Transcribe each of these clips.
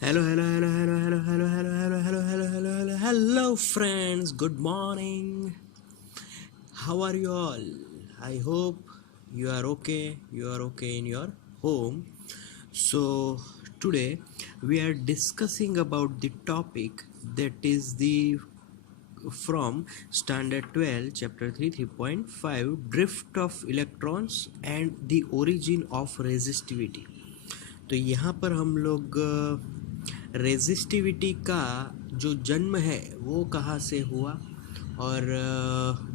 Hello, hello, hello, hello, hello, hello, hello, hello, hello, hello, hello, hello, hello, friends. Good morning. How are you all? I hope you are okay. You are okay in your home. So today we are discussing about the topic that is the from standard 12 chapter 3 3.5 drift of electrons and the origin of resistivity. तो यहाँ पर हम लोग resistivity का जो जन्म है वो कहाँ से हुआ और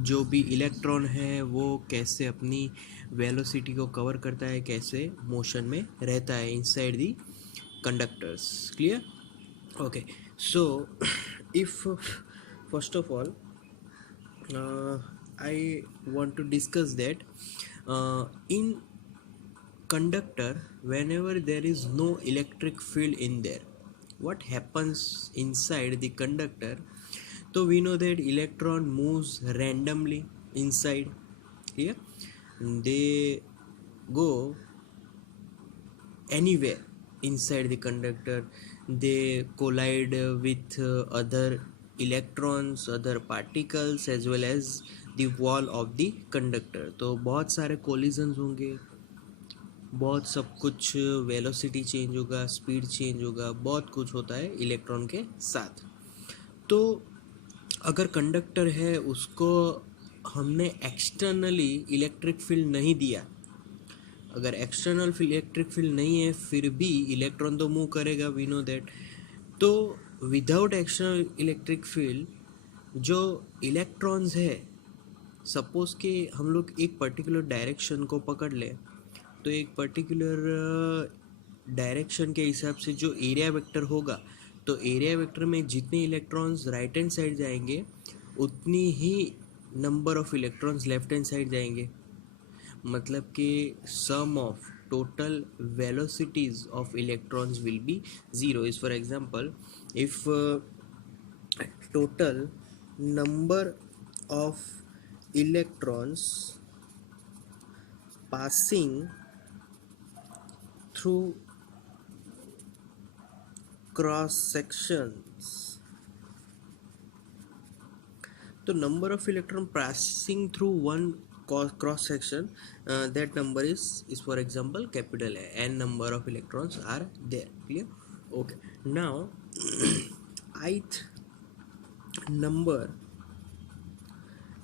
जो भी इलेक्ट्रॉन है वो कैसे अपनी वेलोसिटी को कवर करता है, कैसे मोशन में रहता है inside the conductors. Clear? Okay. So if first of all I want to discuss that in conductor, whenever there is no electric field in there, what happens inside the conductor? So we know that electron moves randomly inside here. They go anywhere inside the conductor. They collide with other electrons, other particles, as well as the wall of the conductor. तो बहुत सारे collisions होंगे, बहुत सब कुछ, velocity change होगा, speed change होगा, बहुत कुछ होता है इलेक्ट्रॉन के साथ. तो अगर कंडक्टर है उसको हमने एक्सटर्नली इलेक्ट्रिक फील्ड नहीं दिया, अगर एक्सटर्नल इलेक्ट्रिक फील्ड नहीं है फिर भी इलेक्ट्रॉन तो मूव करेगा, वी नो दैट. तो विदाउट एक्सटर्नल इलेक्ट्रिक फील्ड जो इलेक्ट्रॉन्स है, सपोज कि हम लोग एक पर्टिकुलर डायरेक्शन को पकड़ लें, तो एक पर्टिकुलर डायरेक्शन के हिसाब से जो एरिया वेक्टर होगा, तो एरिया वेक्टर में जितने इलेक्ट्रॉन्स राइट हैंड साइड जाएंगे उतनी ही number of electrons left hand side जाएंगे. मतलब कि sum of total velocities of electrons will be zero. Is for example, if total number of electrons passing through cross sections, the number of electron passing through one cross section, that number is for example capital A. N number of electrons are there. Clear? Okay. Now ith number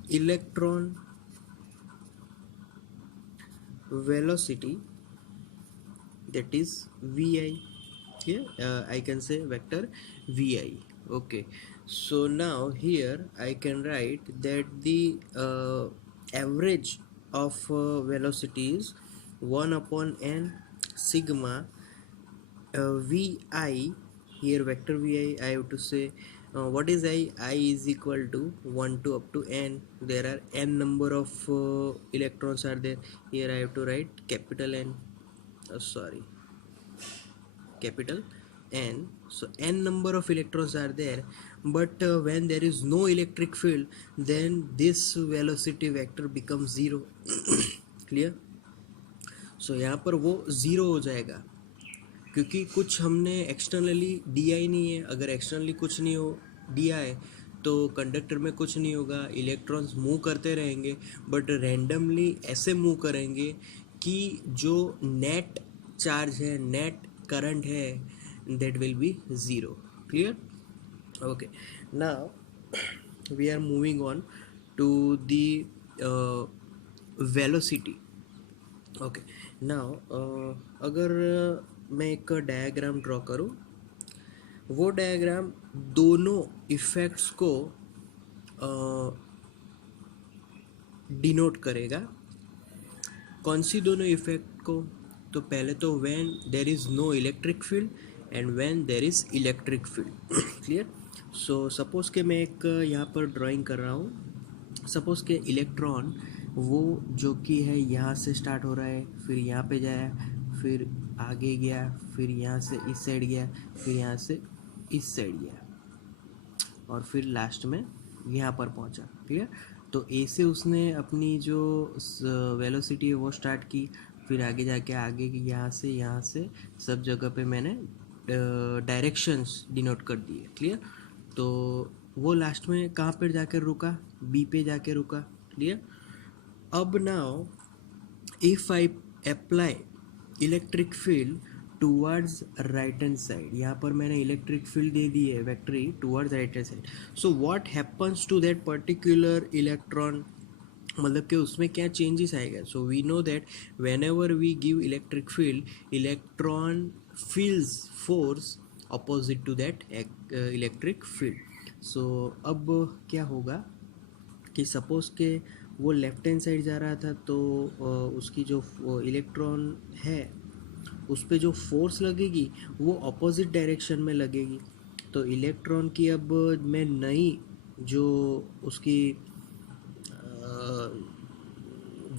electron velocity, that is vi. Here I can say vector vi. Okay. So now here I can write that the average of velocity is 1 upon n sigma vi. Here vector vi, I have to say what is I is equal to 1 to up to n. There are n number of electrons are there. Here I have to write capital N, capital N. So n number of electrons are there, but when there is no electric field, then this velocity vector becomes zero. Clear? So यहाँ पर वो zero हो जाएगा क्योंकि कुछ हमने externally दिया ही नहीं है. अगर एक्सटर्नली कुछ नहीं हो दिया है तो कंडक्टर में कुछ नहीं होगा, इलेक्ट्रॉन्स मूव करते रहेंगे, बट रैंडमली ऐसे मूव करेंगे कि जो नेट चार्ज है, नेट करंट है, that will be zero. Clear? Okay. Now we are moving on to the velocity. Okay. Now अगर मैं एक डायग्राम ड्रॉ करूँ, वो डायग्राम दोनों इफेक्ट्स को डिनोट करेगा. कौन सी दोनों इफेक्ट को? तो पहले तो when there is no electric field and when there is electric field. Clear? So suppose कि मैं एक यहाँ पर ड्राइंग कर रहा हूँ. सपोज़ कि इलेक्ट्रॉन वो जो कि है यहाँ से स्टार्ट हो रहा है, फिर यहाँ पे जाया, फिर आगे गया, फिर यहाँ से इस साइड गया, फिर यहाँ से इस साइड गया, और फिर लास्ट में यहाँ पर पहुँचा. क्लियर? तो ए से उसने अपनी जो वेलोसिटी है वो स्टार्ट की, फिर आगे जाके आगे की यहाँ से सब जगह पे मैंने डायरेक्शंस डिनोट कर दिए. क्लियर. तो वो लास्ट में कहाँ पर जाकर रुका, बी पे जाके रुका. क्लियर. अब now if I apply electric field towards right hand side, यहाँ पर मैंने इलेक्ट्रिक फील्ड दे दी है वेक्टरी towards right hand side. So what happens to that particular electron, मतलब कि उसमें क्या चेंजेस आएगा. So we know that whenever we give electric field, electron feels force opposite to that electric field. So अब क्या होगा कि suppose के वो लेफ्ट हैंड साइड जा रहा था, तो उसकी जो इलेक्ट्रॉन है उस पर जो फोर्स लगेगी वो अपोजिट डायरेक्शन में लगेगी. तो इलेक्ट्रॉन की अब मैं नई जो उसकी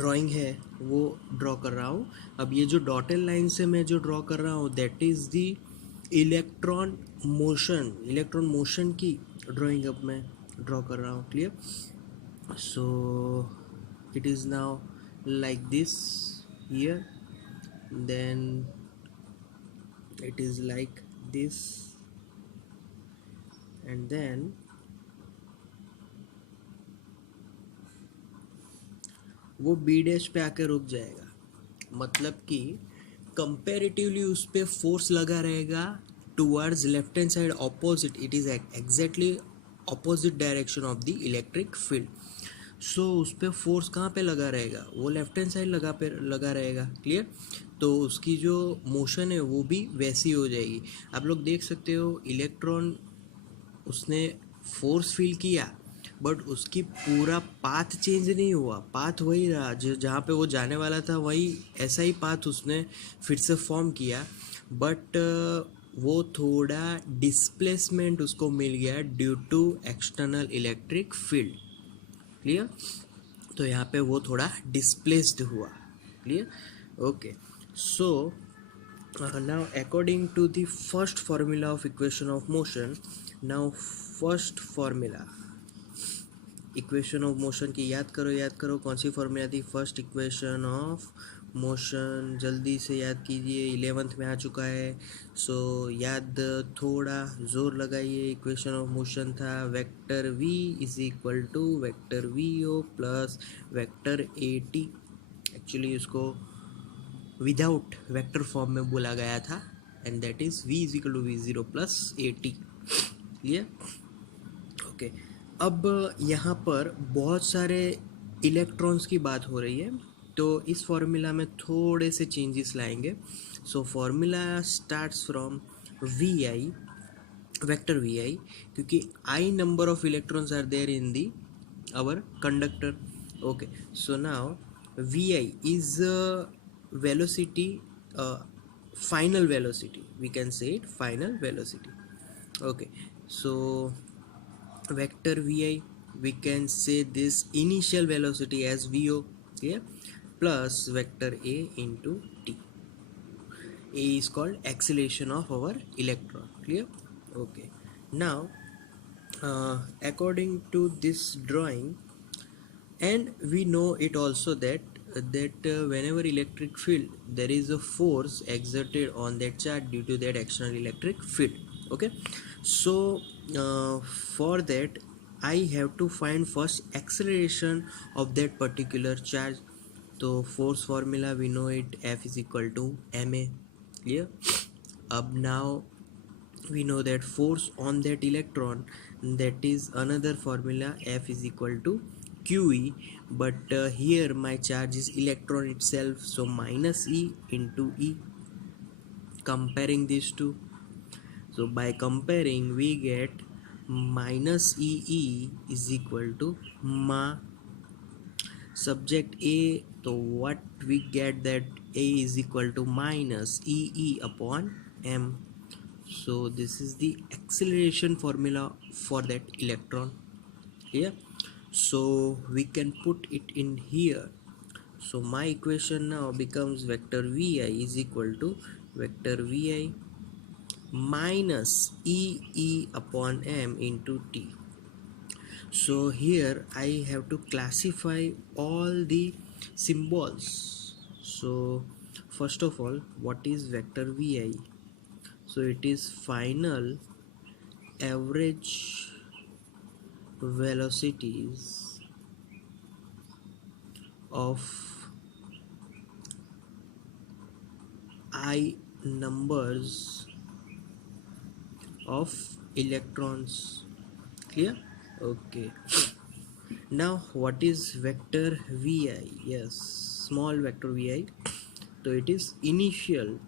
ड्राइंग है वो ड्रॉ कर रहा हूँ. अब ये जो डॉटेड लाइन से मैं जो ड्रॉ कर रहा हूँ that is the electron motion की ड्राइंग अब मैं ड्रॉ कर रहा हूँ. Clear. So it is now like this here, then it is like this, and then वो बी डैश पे आके रुक जाएगा. मतलब कि कंपेरेटिवली उस पर फोर्स लगा रहेगा towards left hand side opposite. It is exactly opposite direction of the electric field. So उस पर फोर्स कहाँ पे लगा रहेगा, वो लेफ्ट हैंड साइड लगा रहेगा. क्लियर. तो उसकी जो मोशन है वो भी वैसी हो जाएगी. आप लोग देख सकते हो इलेक्ट्रॉन उसने फोर्स फील किया बट उसकी पूरा पाथ चेंज नहीं हुआ, पाथ वही रहा जहाँ पे वो जाने वाला था, वही ऐसा ही पाथ उसने फिर से फॉर्म किया. बट वो थोड़ा डिस्प्लेसमेंट उसको मिल गया due to external electric field. Clear. तो यहाँ पे वो थोड़ा डिस्प्लेस्ड हुआ. Clear. Okay. So now according to the first formula of equation of motion, now first formula equation of motion की याद करो कौन सी फॉर्मूला थी. फर्स्ट इक्वेशन ऑफ मोशन जल्दी से याद कीजिए, 11th में आ चुका है. सो याद थोड़ा जोर लगाइए. इक्वेशन ऑफ मोशन था vector v is equal to vector V O plus vector A T. Actually उसको विदाउट वेक्टर फॉर्म में बोला गया था, and that is v is equal to V zero plus A T. Clear. Okay. अब यहाँ पर बहुत सारे इलेक्ट्रॉन्स की बात हो रही है, तो इस फॉर्मूला में थोड़े से चेंजेस लाएंगे. So formula starts from V I, vector V I, क्योंकि I number of electrons are there in the our conductor. Okay. So now V I is velocity, final velocity, we can say it final velocity. Okay. So vector vi, we can say this initial velocity as vo. Yeah. Plus vector a into t. A is called acceleration of our electron. Clear. Okay. Now according to this drawing, and we know it also that whenever electric field, there is a force exerted on that charge due to that external electric field. Okay. So for that I have to find first acceleration of that particular charge. So force formula we know it, F is equal to ma. Clear. Up now we know that force on that electron, that is another formula, F is equal to QE, but here my charge is electron itself, so minus E into E. Comparing these two, so by comparing we get minus EE is equal to ma. Subject A, so what we get that A is equal to minus EE upon m. So this is the acceleration formula for that electron here. So we can put it in here. So my equation now becomes vector vi is equal to vector vi minus ee upon m into t. So here I have to classify all the symbols. So first of all, what is vector vi? so it is final average velocities of I numbers of electrons. Clear? Okay. Now what is vector vi? Yes, small vector vi. So it is initial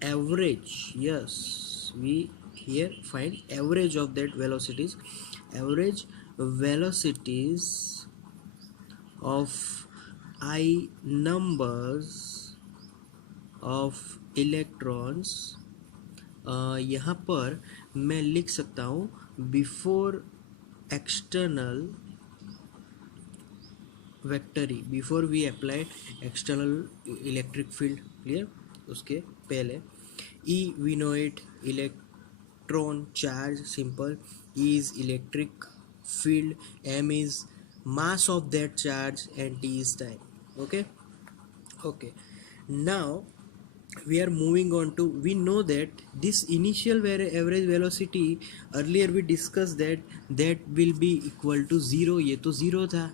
average. Yes, we here find average of that velocities. Average velocities of I numbers of electrons. यहाँ पर मैं लिख सकता हूँ before external वेक्टरी, before we apply external electric field. Clear? उसके पहले E we know it, electron charge simple, E is electric field, m is mass of that charge, and t is time. Okay. Okay, now we are moving on to, we know that this initial average velocity, earlier we discussed that will be equal to zero. ये तो zero था.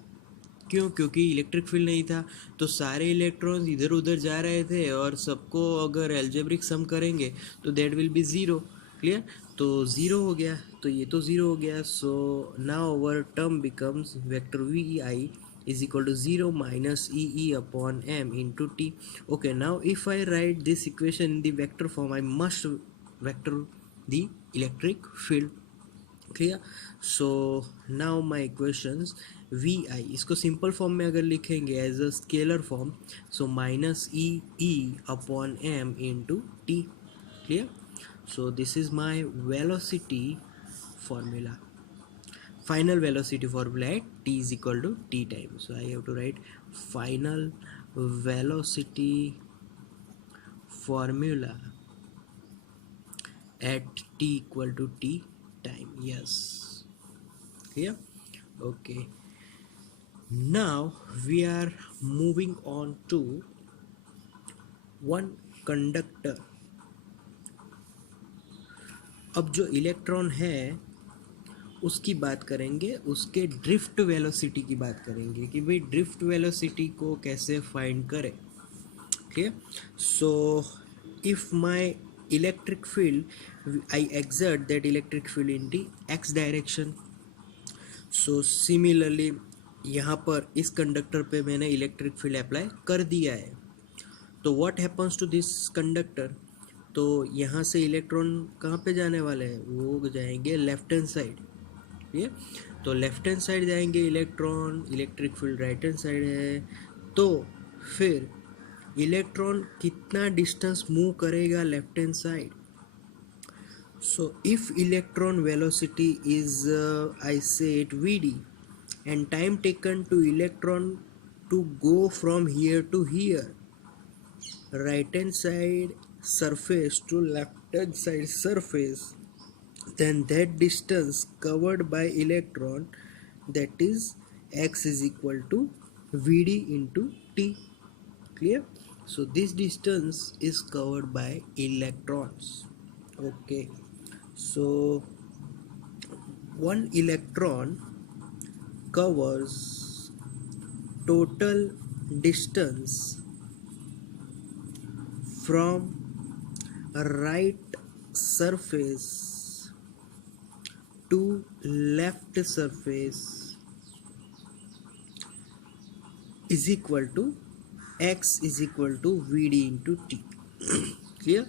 क्यों? क्योंकि electric field नहीं था, तो सारे electrons इधर उधर जा रहे थे और सबको अगर एल्जेब्रिक सम करेंगे तो that will be zero. Clear? तो ज़ीरो हो गया, तो ये तो ज़ीरो हो गया. So now our term becomes vector V I is equal to 0 minus E upon m into t. Okay, now if I write this equation in the vector form, I must vector the electric field. Clear? So now my equations V I, इसको simple form में अगर लिखेंगे as a scalar form, so minus E upon M into T. Clear? So this is my velocity formula, final velocity formula at t is equal to t time. So I have to write final velocity formula at t equal to t time. Yes. Clear? Okay, now we are moving on to one conductor. अब जो electron है उसकी बात करेंगे, उसके drift velocity की बात करेंगे कि भाई ड्रिफ्ट वेलोसिटी को कैसे फाइंड करें. Clear? So if my electric field, I exert that electric field in the x direction. So similarly यहाँ पर इस कंडक्टर पे मैंने इलेक्ट्रिक फील्ड अप्लाई कर दिया है, तो what happens to this conductor? तो यहाँ से इलेक्ट्रॉन कहाँ पे जाने वाले हैं? वो जाएंगे लेफ्ट हैंड साइड. ये तो लेफ्ट हैंड साइड जाएंगे electron, electric field right hand side है. तो फिर इलेक्ट्रॉन कितना डिस्टेंस मूव करेगा left hand side? So if electron velocity is I say it vd, and time taken to electron to go from here to here, right hand side surface to left hand side surface, then that distance covered by electron, that is x is equal to vd into t. Clear? So this distance is covered by electrons. Okay, so one electron covers total distance from right surface to left surface is equal to x is equal to vd into t. Clear?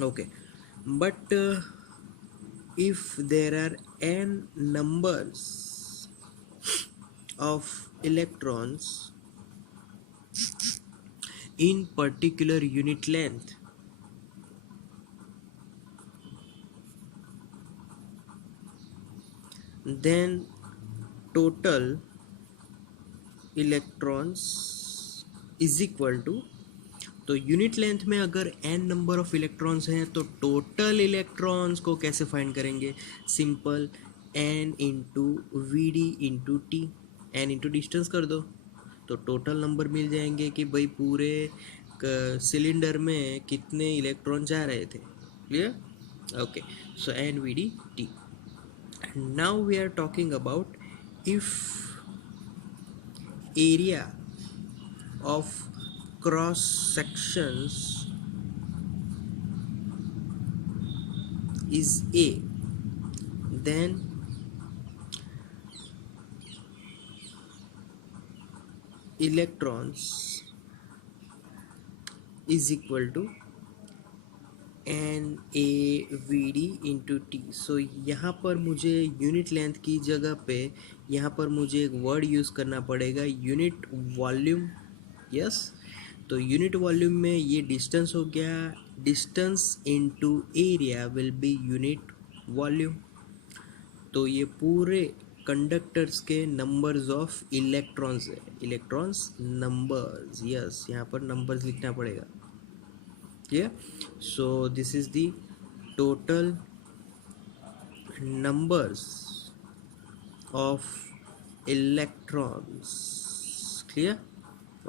Okay, but if there are n numbers of electrons in particular unit length, then total electrons is equal to, तो unit length में अगर n number of electrons हैं तो total electrons को कैसे find करेंगे? Simple n into V D into T, N into distance कर दो तो टोटल नंबर मिल जाएंगे कि भाई पूरे एक सिलेंडर में कितने इलेक्ट्रॉन जा रहे थे. Clear? Okay. So NVDT. Now we are talking about if area of cross sections is A, then electrons is equal to NAVD into T. सो यहाँ पर मुझे यूनिट लेंथ की जगह पे यहाँ पर मुझे एक वर्ड यूज़ करना पड़ेगा, यूनिट वॉल्यूम. यस. तो यूनिट वॉल्यूम में ये डिस्टेंस हो गया, distance into area will be unit volume. तो ये पूरे कंडक्टर्स के नंबर्स ऑफ इलेक्ट्रॉन्स है, इलेक्ट्रॉन्स नंबर्स. यस, यहाँ पर नंबर्स लिखना पड़ेगा. Yeah, so this is the total numbers of electrons. Clear?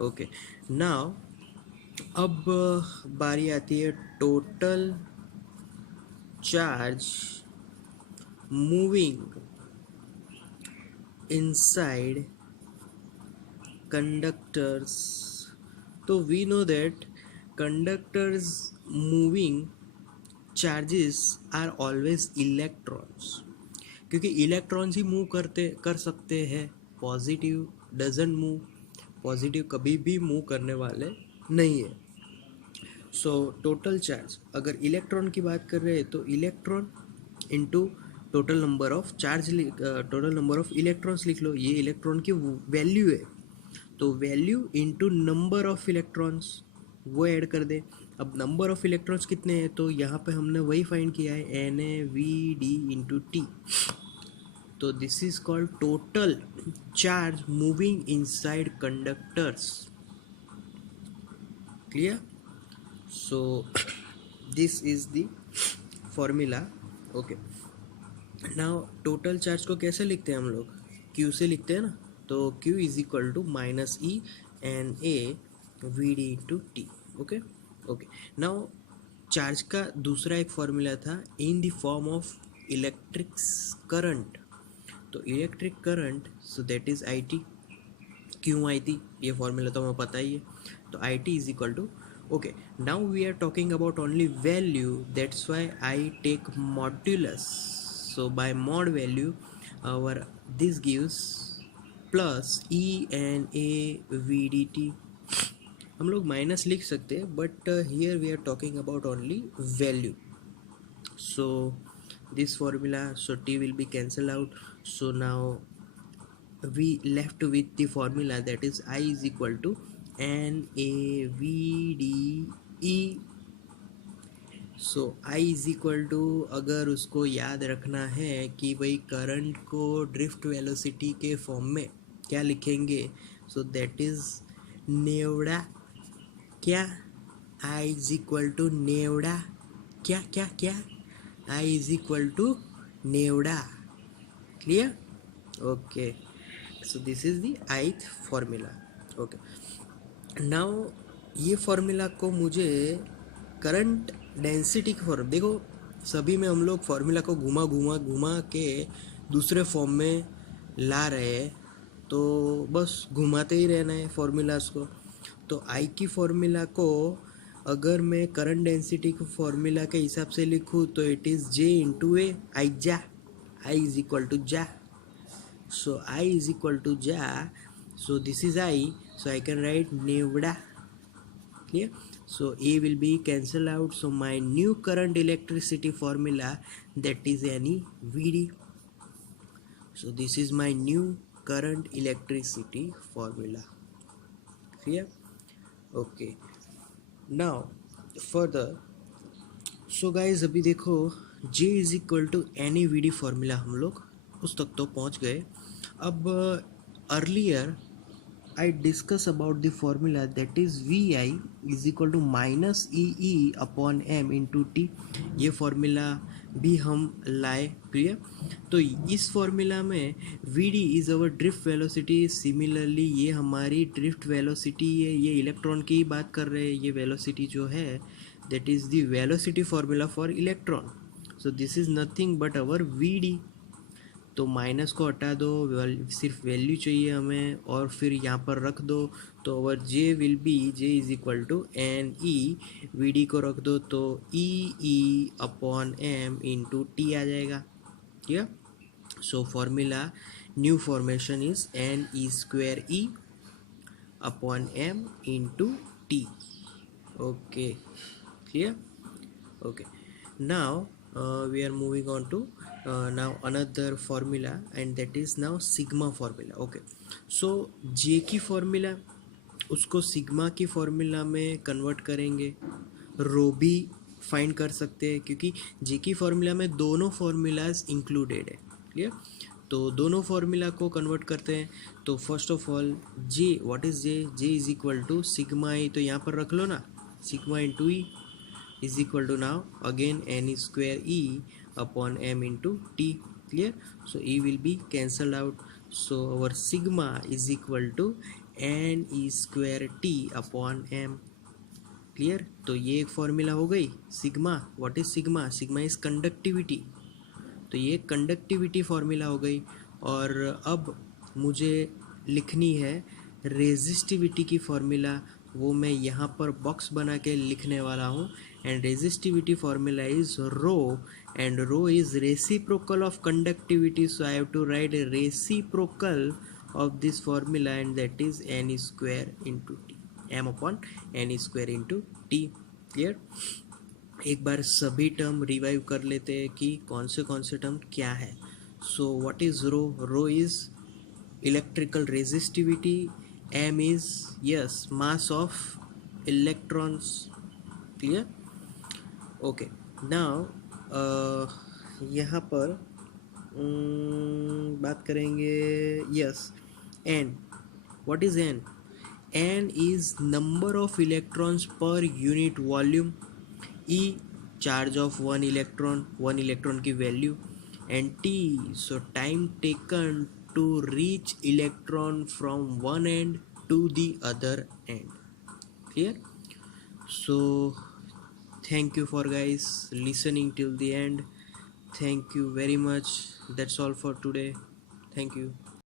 Okay. Now अब बारी आती है total charge moving inside conductors. तो we know that conductors moving charges are always electrons, क्योंकि इलेक्ट्रॉन्स ही मूव कर सकते हैं. पॉजिटिव डजंट मूव, पॉजिटिव कभी भी मूव करने वाले नहीं है. सो टोटल चार्ज, अगर इलेक्ट्रॉन की बात कर रहे हैं तो electron into total number of charge, total number of electrons लिख लो. ये इलेक्ट्रॉन की वैल्यू है, तो value into number of electrons वो ऐड कर दे. अब नंबर ऑफ इलेक्ट्रॉन्स कितने हैं, तो यहाँ पे हमने वही फाइंड किया है, NAVD इंटू टी. तो this is called total charge moving inside conductors. Clear? So this is the formula. Okay. Now total charge को कैसे लिखते हैं हम लोग? Q से लिखते हैं ना. तो Q is equal to -E/NAVD into T. Okay. Okay. Now charge का दूसरा एक फॉर्मूला था in the form of electric current. तो electric current, so that is IT. क्यों IT? ये फॉर्मूला तो हमें पता ही है. तो IT is equal to, okay, now we are talking about only value, that's why I take modulus. So by mod value our this gives plus ENAVDT. हम लोग माइनस लिख सकते हैं, but here we are talking about only value. So this formula, so T will be cancelled out. So now we left with the formula, that is I is equal to NAVDE. So I is equal to, अगर उसको याद रखना है कि भाई current को drift velocity के form में क्या लिखेंगे, सो दैट इज नेवड़ा. क्या? I इज इक्वल टू नेवड़ा. क्या क्या क्या? I इज इक्वल टू नेवड़ा. Clear? Okay. So this is the ith formula. Okay. Now ये फॉर्मूला को मुझे करंट डेंसिटी की फॉर्म, देखो सभी में हम लोग फॉर्मूला को घुमा के दूसरे फॉर्म में ला रहे हैं, तो बस घुमाते ही रहना है फॉर्मूलाज को. तो आई की फॉर्मूला को अगर मैं करंट डेंसिटी के फॉर्मूला के हिसाब से लिखूँ तो it is J into A. I जा, आई इज इक्वल टू जा. So I is equal to जा. So this is I, so I can write नेवड़ा. Clear? So A will be cancelled out. So my new current electricity formula, that is NEVD. So this is my new current electricity formula. Clear? Okay. Now further, so guys अभी देखो J is equal to NEVD formula हम लोग उस तक तो पहुंच गए. अब earlier I discuss about the formula, that is Vi is equal to minus EE upon m into T. ये फॉर्मूला भी हम लाए, क्लियर। तो इस फॉर्मूला में V D is our drift velocity. Similarly ये हमारी ड्रिफ्ट वेलोसिटी है, ये इलेक्ट्रॉन की ही बात कर रहे हैं। ये वेलोसिटी जो है that is the velocity formula for electron. So this is nothing but our V D. तो माइनस को हटा दो, सिर्फ वैल्यू चाहिए हमें, और फिर यहाँ पर रख दो। तो our J will be, J is equal to N E, V D को रख दो तो E upon M into T आ जाएगा, ठीक है। So formula new formation is N E square E upon M into T. Okay, clear? Okay, now we are moving on to now another formula, and that is now sigma formula. Okay, so J की formula उसको sigma की formula में convert करेंगे, रो भी find कर सकते हैं क्योंकि J की फॉर्मूला में दोनों फॉर्मूलाज इंक्लूडेड है, क्लियर। तो दोनों फार्मूला को कन्वर्ट करते हैं। तो first of all J, what is J? J is equal to sigma E, तो यहाँ पर रख लो ना, sigma into E is equal to now again n square e upon m into t, clear? So e will be cancelled out, so our sigma is equal to n e square t upon m, clear? तो ये एक formula हो गई sigma. What is sigma? Sigma is conductivity, तो ये conductivity formula हो गई। और अब मुझे लिखनी है रेजिस्टिविटी की फॉर्मूला, वो मैं यहाँ पर बॉक्स बना के लिखने वाला हूँ। And resistivity formula is rho, and rho is reciprocal of conductivity, so I have to write reciprocal of this formula, and that is N square into T, M upon N square into T, clear. एक बार सभी term revive कर लेते हैं कि कौन से term क्या है। So what is rho? Rho is electrical resistivity, m is yes mass of electrons, clear? Okay, now यहाँ पर बात करेंगे yes n. What is n? n is number of electrons per unit volume, e charge of one electron की value, and t so time taken to reach electron from one end to the other end, clear? So thank you for guys listening till the end. Thank you very much. That's all for today. Thank you.